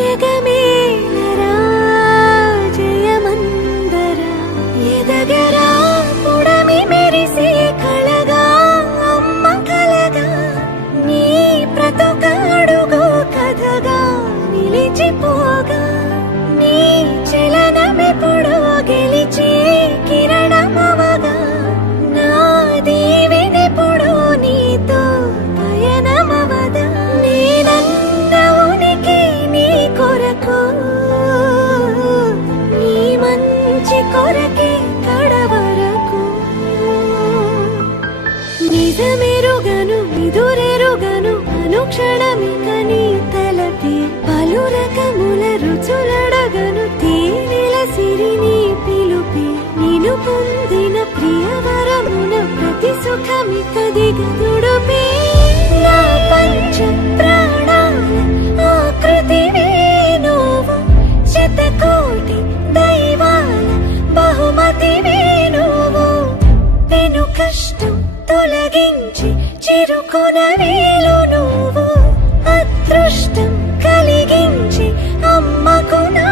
జగమేలరా జయమందరా ఎదగరా పుడమి మెరిసే కళగా అమ్మ కలగా నీ ప్రతొకడుగో కథగా నిలిచిపోగా నీ చలనమెప్పుడు గెలిచే కిరణమవగా నా దీవెనెప్పుడు నీతో పయనమవదా నేనన్న ఉనికి నీ కొరకు నీ మంచి కొరకే కడవరకు నిజమెరుగను ఎదురెరుగను అనుక్షణమిక నీ తలపి పలు రకముల రుచులడగను తేనెల సిరి నీ పిలుపి నిను పొందిన ప్రియవరమున ప్రతి సుఖమిక దిగదుడుపే నా పంచ ప్రాణాల ఆకృతివే నువ్వు శతకోటి దైవాల బహుమతివే నువ్వు పెను కష్టం తొలగించి చిరుకున వేలు నువ్వు అదృష్టం కలిగించి అమ్మకు నా